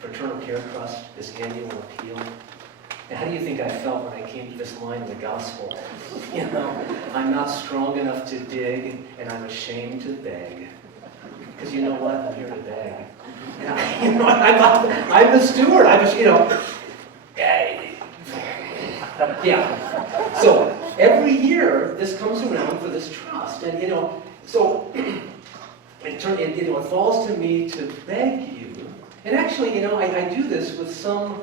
Fraternal Care Trust, this annual appeal. And how do you think I felt when I came to this line in the gospel? You know, I'm not strong enough to dig, and I'm ashamed to beg. Because you know what? I'm here to beg. And I'm the steward. I was, yeah. So every year, this comes around for this trust. And, so it falls to me to beg you. And actually, I do this with some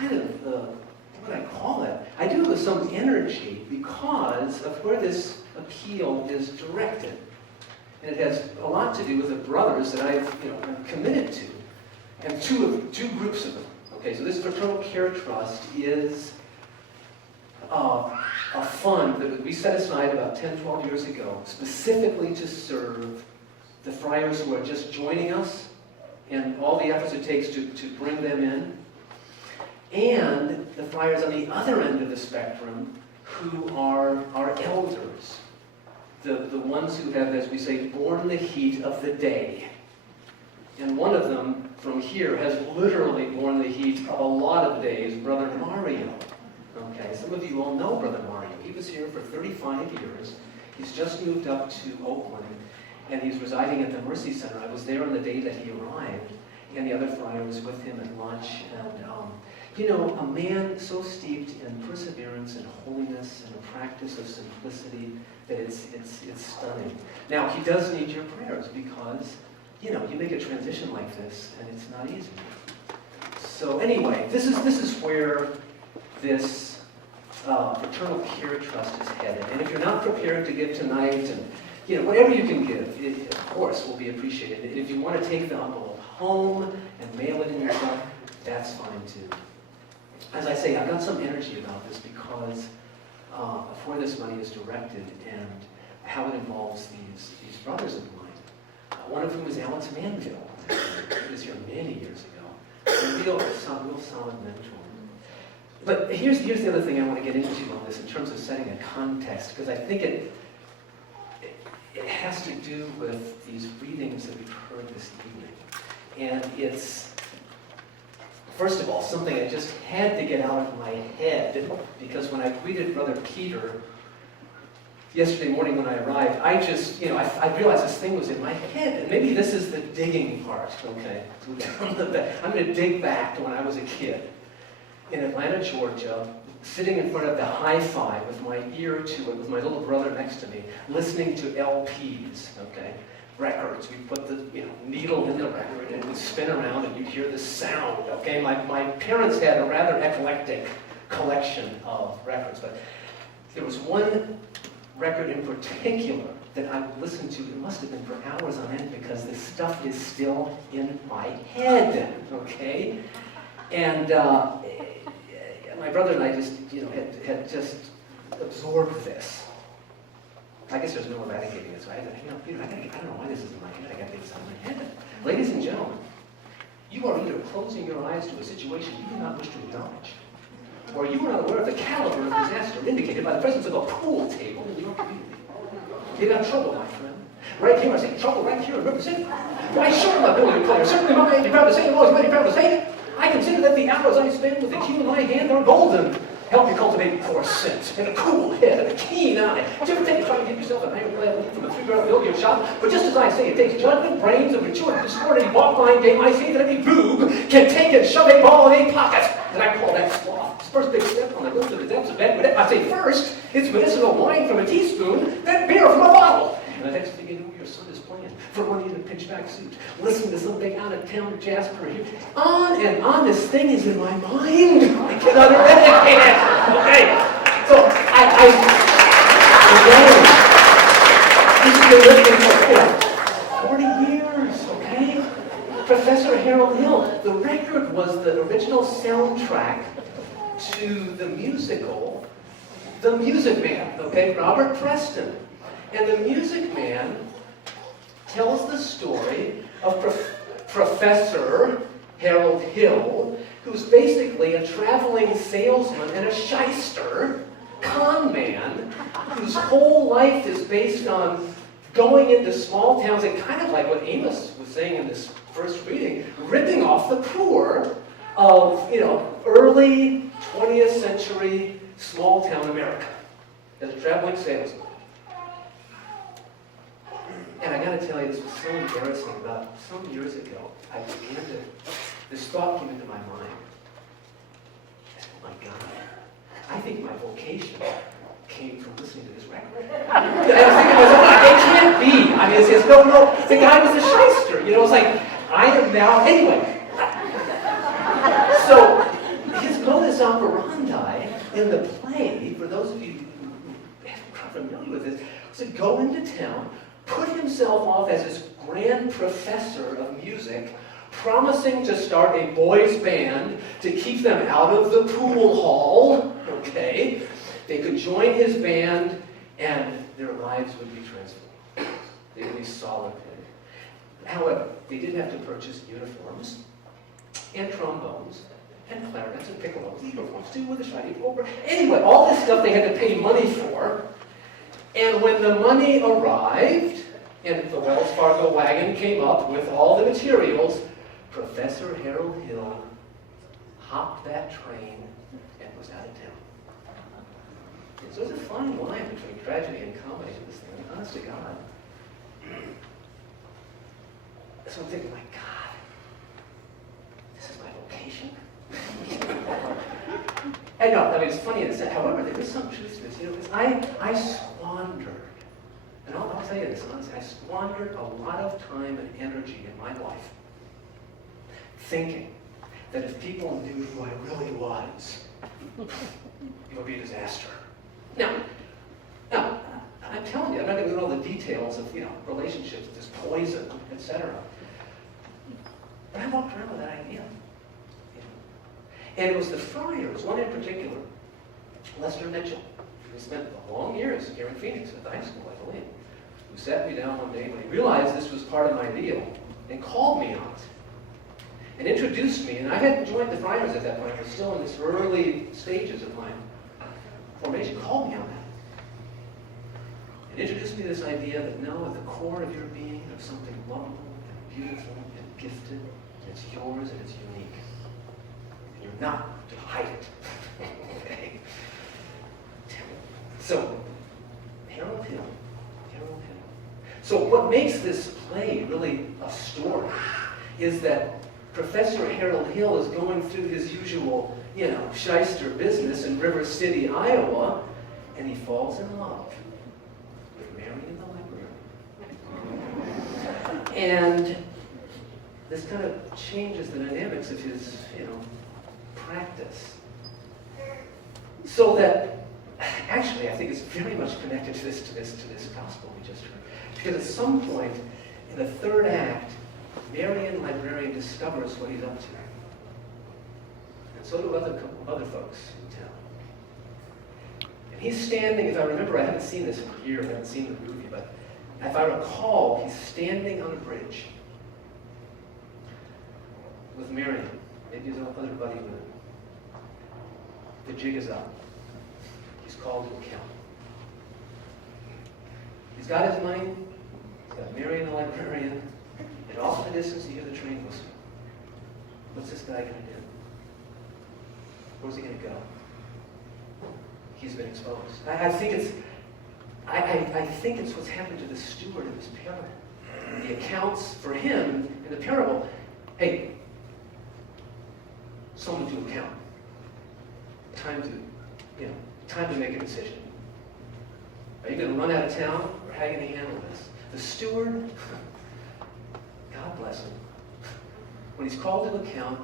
what do I call it? I do it with some energy because of where this appeal is directed. And it has a lot to do with the brothers that I'm committed to. And two groups of them. Okay, so this Fraternal Care Trust is a fund that we set aside about 10, 12 years ago, specifically to serve the friars who are just joining us, and all the efforts it takes to bring them in, and the friars on the other end of the spectrum who are our elders, the ones who have, as we say, borne the heat of the day. And one of them from here has literally borne the heat of a lot of days, Brother Mario. Okay, some of you all know Brother Mario. He was here for 35 years. He's just moved up to Oakland, and he's residing at the Mercy Center. I was there on the day that he arrived, and the other friar was with him at lunch. And, a man so steeped in perseverance and holiness and a practice of simplicity that it's stunning. Now, he does need your prayers because, you make a transition like this, and it's not easy. So anyway, this is where this Fraternal Care Trust is headed. And if you're not prepared to give tonight, and whatever you can give, it, of course, will be appreciated. And if you want to take the envelope home and mail it in yourself, that's fine too. As I say, I've got some energy about this because of where this money is directed and how it involves these brothers of mine. One of whom is Alex Manville. He was here many years ago. A real solid mentor. But here's the other thing I want to get into on this in terms of setting a context, because I think it has to do with these readings that we've heard this evening. And it's, first of all, something I just had to get out of my head, because when I greeted Brother Peter yesterday morning when I arrived, I just, I realized this thing was in my head. And maybe this is the digging part, okay? I'm going to dig back to when I was a kid in Atlanta, Georgia, sitting in front of the hi-fi with my ear to it, with my little brother next to me, listening to LPs, okay? Records. We put the needle in the record and we spin around and you hear the sound, okay? My parents had a rather eclectic collection of records, but there was one record in particular that I would listen to. It must have been for hours on end because this stuff is still in my head, okay? And my brother and I just, had just absorbed this. I guess there's no eradicating this. I don't know why this is in my head. I got things on my head. Ladies and gentlemen, you are either closing your eyes to a situation you do not wish to acknowledge, or you are not aware of the caliber of disaster indicated by the presence of a pool table in your community. You got trouble, my friend. Right here, I say trouble right here in River City. Why, sure, my billiard player. Certainly, my mighty proud to say it. I'm always mighty proud to say it. I consider that the hours I spend with the cue in my hand are golden. Help you cultivate poor sense and a cool head and a keen eye. Do you ever think of trying to get yourself an iron lead from a $3 billiard shop? But just as I say, it takes judgment, brains, and maturity to score any walk-line game. I say that every boob can take and shove a ball in a pocket. And I call that sloth. His first big step on the road to the depths of bed. I say first, it's medicinal wine from a teaspoon, then beer from a bottle. And the next thing you know, your son is playing for money in a pinchback suit, listening to some big out-of-town jazz perfume. On and on, this thing is in my mind. I cannot eradicate it. Okay, so this has been listening for 40 years, okay? Professor Harold Hill, the record was the original soundtrack to the musical, The Music Man, okay? Robert Preston. And The Music Man tells the story of Professor Harold Hill, who's basically a traveling salesman and a shyster, con man, whose whole life is based on going into small towns and kind of like what Amos was saying in this first reading, ripping off the poor of, early 20th century small town America as a traveling salesman. And I got to tell you, this was so embarrassing. About some years ago, this thought came into my mind. I said, oh my God, I think my vocation came from listening to this record. I was thinking to myself, it can't be. I mean, it says, no, the guy was a shyster. It's like, I am now, anyway. So, his modus operandi in the play, for those of you who are familiar with this, was to go into town, put himself off as this grand professor of music, promising to start a boys' band to keep them out of the pool hall, okay? They could join his band, and their lives would be transformed. They would be solid. However, they did have to purchase uniforms, and trombones, and clarinets, and piccolos, earphones, too, with a shiny over. Anyway, all this stuff they had to pay money for. And when the money arrived, and the Wells Fargo wagon came up with all the materials, Professor Harold Hill hopped that train and was out of town. And so there's a fine line between tragedy and comedy in this thing, honest to God. So I'm thinking, my God, this is my vocation? I know, it's funny in a sense. However, there is some truth to this. Because I squandered, and I'll tell you this honestly, I squandered a lot of time and energy in my life thinking that if people knew who I really was, it would be a disaster. Now, I'm telling you, I'm not going to go into all the details of relationships, this poison, etc. But I walked around with that idea. And it was the friars, one in particular, Lester Mitchell, who spent long years here in Phoenix at the high school, I believe, who sat me down one day when he realized this was part of my deal and called me on it and introduced me. And I hadn't joined the friars at that point. I was still in this early stages of my formation. Called me on that. And introduced me to this idea that no, at the core of your being, there's something lovable and beautiful and gifted, and it's yours and it's unique. And you're not to hide it. Okay? So, Harold Hill. So what makes this play really a story is that Professor Harold Hill is going through his usual, shyster business in River City, Iowa, and he falls in love with Marion the librarian. And this kind of changes the dynamics of his, practice. So that, actually, I think it's very much connected to this gospel we just heard. Because at some point in the third act, Marion librarian discovers what he's up to. And so do other folks in town. And he's standing, if I remember, I haven't seen this in years, I haven't seen the movie, but if I recall, he's standing on a bridge with Marion. Maybe his other buddy with him. The jig is up. He's called to account. He's got his money, he's got Marion the librarian, and off in the distance you hear the train whistle. What's this guy going to do? Where's he going to go? He's been exposed. I think it's what's happened to the steward of this parable. The accounts for him in the parable, hey, someone to account. Time to make a decision. Are you going to run out of town, or how are you going to handle this? The steward, God bless him, when he's called to account,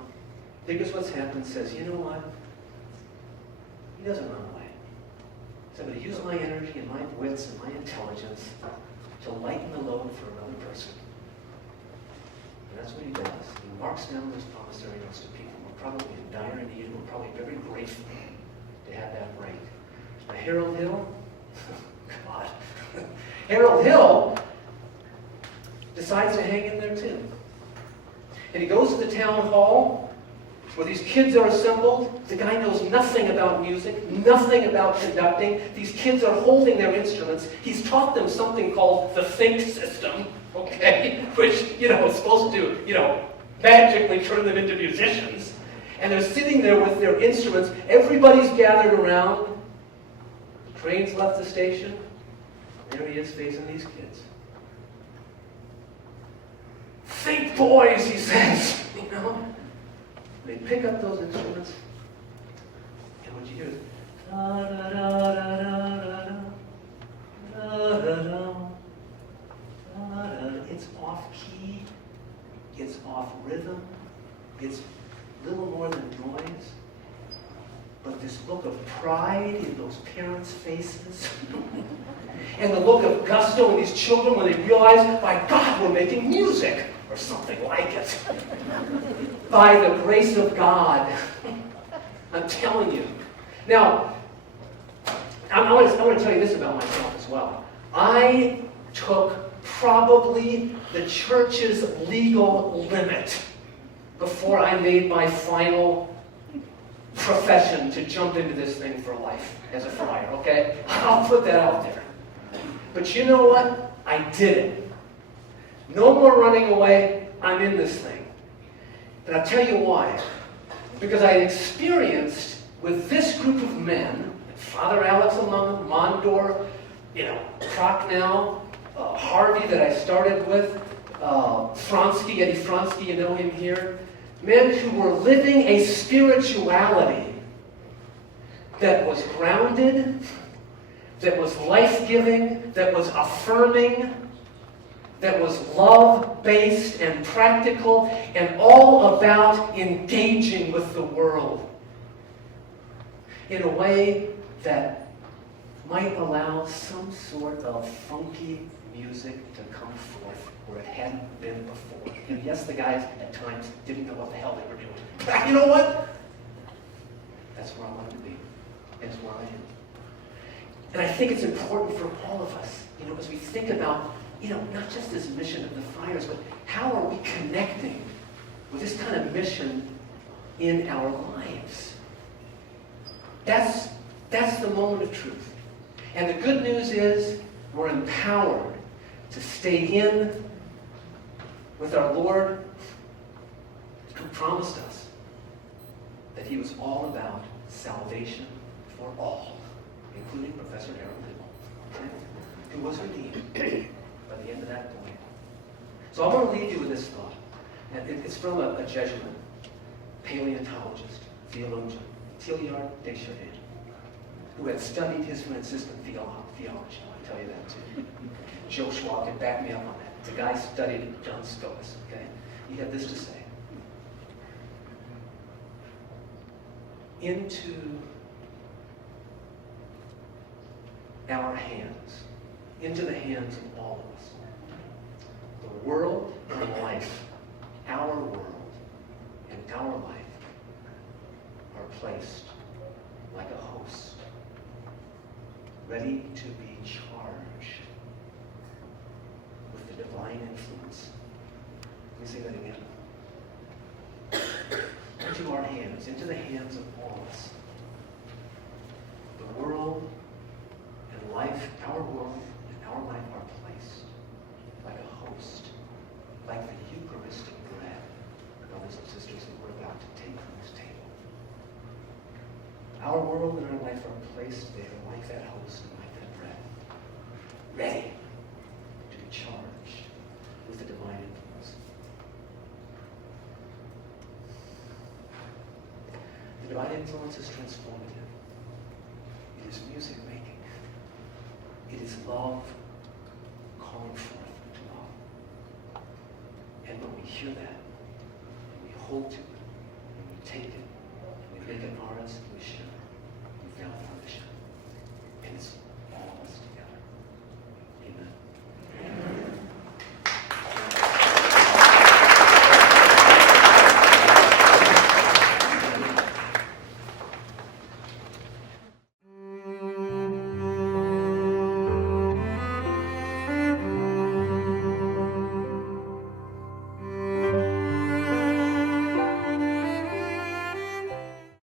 figures what's happened, says, you know what? He doesn't run away. So I'm going to use my energy and my wits and my intelligence to lighten the load for another person. And that's what he does. He marks down those promissory notes to people who are probably in dire need, who are probably very grateful to have that break. Now, Harold Hill, God. Harold Hill decides to hang in there too. And he goes to the town hall where these kids are assembled. The guy knows nothing about music, nothing about conducting. These kids are holding their instruments. He's taught them something called the think system, okay, which, is supposed to, magically turn them into musicians. And they're sitting there with their instruments. Everybody's gathered around. The train's left the station. There he is facing these kids. Think, boys, he says, They pick up those instruments, and what you hear is da da da da da da da da. It's off key, it's off rhythm, it's little more than noise. But this look of pride in those parents' faces, and the look of gusto in these children when they realize, by God, we're making music, or something like it. By the grace of God. I'm telling you. Now, I want to tell you this about myself as well. I took probably the church's legal limit before I made my final profession to jump into this thing for life as a friar, okay? I'll put that out there. But you know what? I did it. No more running away. I'm in this thing. And I'll tell you why. Because I experienced with this group of men, Father Alex among them, Mondor, Prochnow, Harvey that I started with, Eddie Fronsky, you know him here, men who were living a spirituality that was grounded, that was life-giving, that was affirming, that was love-based and practical, and all about engaging with the world in a way that might allow some sort of funky music to come forth where it hadn't been before. And yes, the guys at times didn't know what the hell they were doing. But you know what? That's where I want to be. That's where I am. And I think it's important for all of us, as we think about not just this mission of the friars, but how are we connecting with this kind of mission in our lives? That's the moment of truth. And the good news is we're empowered to stay in with our Lord, who promised us that he was all about salvation for all, including Professor Harold Hill, who was redeemed by the end of that point. So I want to leave you with this thought. And it's from a Jesuit, paleontologist, theologian, Teilhard de Chardin, who had studied his Franciscan theology. I'll tell you that too. Joe Schwab can back me up on that. The guy studied John Scotus, okay? He had this to say. Into our hands, into the hands of all of us, the world and life, our world and our life are placed like a host, ready to be charged with the divine influence. Let me say that again. Into our hands, into the hands of all of us, the world and life, our world and our life are placed like a host, like the Eucharistic bread, brothers and sisters, that we're about to take from this table. Our world and our life are placed there like that host and like that bread, ready to be charged with the divine influence. The divine influence is transformative. It is music making. It is love calling forth to love. And when we hear that, and we hold to it, and we take it, and we make it ours, and we share it, we found the foundation.